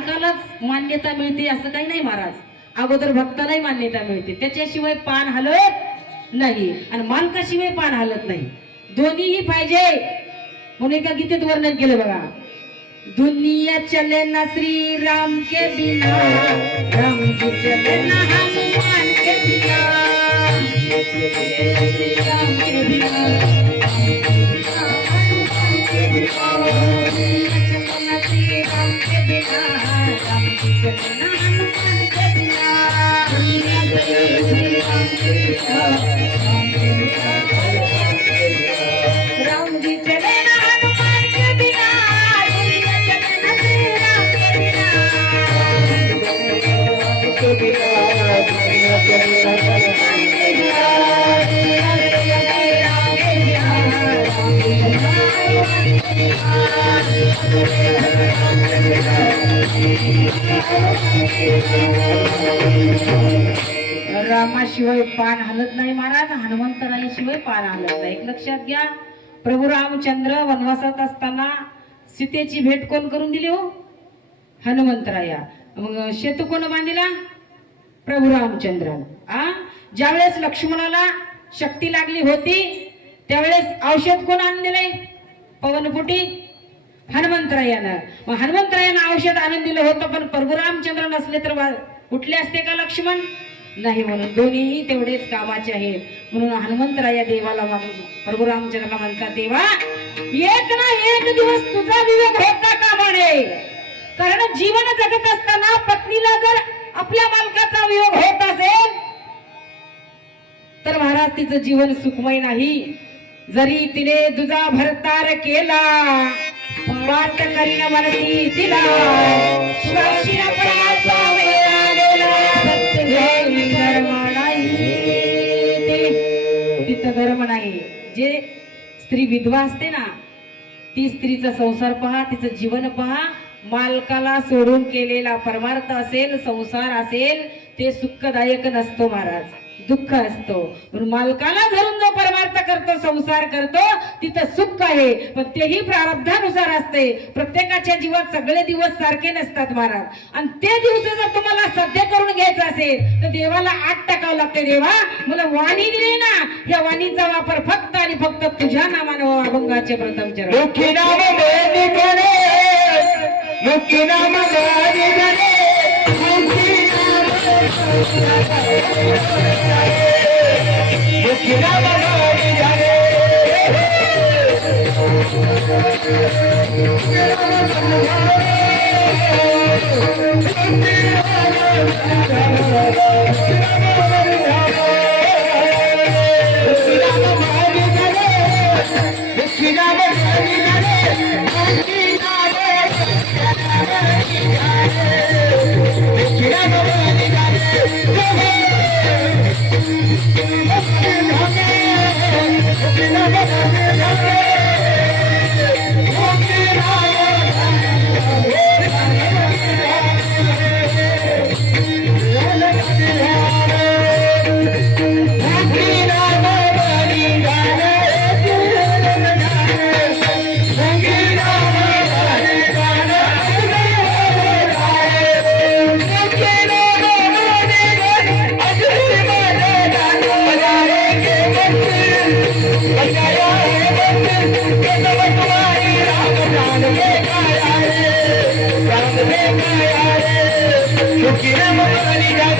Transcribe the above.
मालकालाच मान्यता मिळते असं काही नाही महाराज. अगोदर भक्तालाही मान्यता मिळते, त्याच्याशिवाय पान हलत नाही आणि मालकाशिवाय पान हलत नाही. दोन्हीही पाहिजे म्हणून एका गीतेत वर्णन केलं बघा. दुनिया चले ना श्री राम के बिना, राम जी चले ना हनुमान के बिना, श्री राम के बिना, हनुमान के बिना, चले ना श्री राम के बिना, राम जी चले ना हनुमान के बिना, दुनिया चले श्री राम के बिना, राम जी चले ना हनुमान के बिना, दुनिया चले ना श्री राम के बिना, के बिना, दुनिया चले ना हनुमान के बिना, रामाशिवाय पान हलत नाही महाराज, हनुमंतरायाशिवाय पान हलत नाही. एक लक्षात घ्या. प्रभू रामचंद्र वनवासात असताना सीतेची भेट कोण करून दिली हो? हनुमंतराया. मग सेतू कोण बांधिला? प्रभू रामचंद्र. ज्यावेळेस लक्ष्मणाला शक्ती लागली होती त्यावेळेस औषध कोण आणून दिले? पवनपुटी हनुमंतरायानं. मग हनुमंतरायानं औषध आणून दिलं होतं, पण प्रभू रामचंद्र नसले तर उठले असते का लक्ष्मण? नाही. म्हणून दोन्हीही तेवढेच कामाचे आहेत. म्हणून हनुमंतराया देवाला प्रभू रामचंद्राला म्हणतात, देवा एक ना एक दिवस तुझा वियोग होता कामा नये. कारण जीवन जगत असताना पत्नीला जर आपल्या मालकाचा वियोग होत असेल तर महाराज तिचं जीवन सुखमय नाही. जरी तिने दुजा भरतार केला वाट करीन म्हणती तिला, श्वासीन पणाचा वेळा गेला, सत्य धर्म नाही. तिथं धर्म नाही. जे स्त्री विधवा असते ना, ती स्त्रीचा संसार पहा, तिचं जीवन पहा. मालकाला सोडून केलेला परमार्थ असेल, संसार असेल, ते सुखदायक नसतो महाराज, दुःख असतो. मालकाला धरून जो परमार्थ करतो, संसार करतो, तिथं सुख आहे, पण तेही प्रारब्धानुसार असते. प्रत्येकाच्या जीवात सगळे दिवस सारखे नसतात महाराज. आणि ते दिवस जर तुम्हाला सध्या करून घ्यायचं असेल तर देवाला आत टाकावं लागते. देवा मला वाणी दिली ना, या वाणीचा वापर फक्त आणि फक्त तुझ्या नामानं हो. अभंगाचे प्रथम चरण. मुखी नाम वेदी करे, मुखी नाम वेदी करे, मुखी नाम मुखी नाम वेदी करे, मुखी नाम वेदी करे.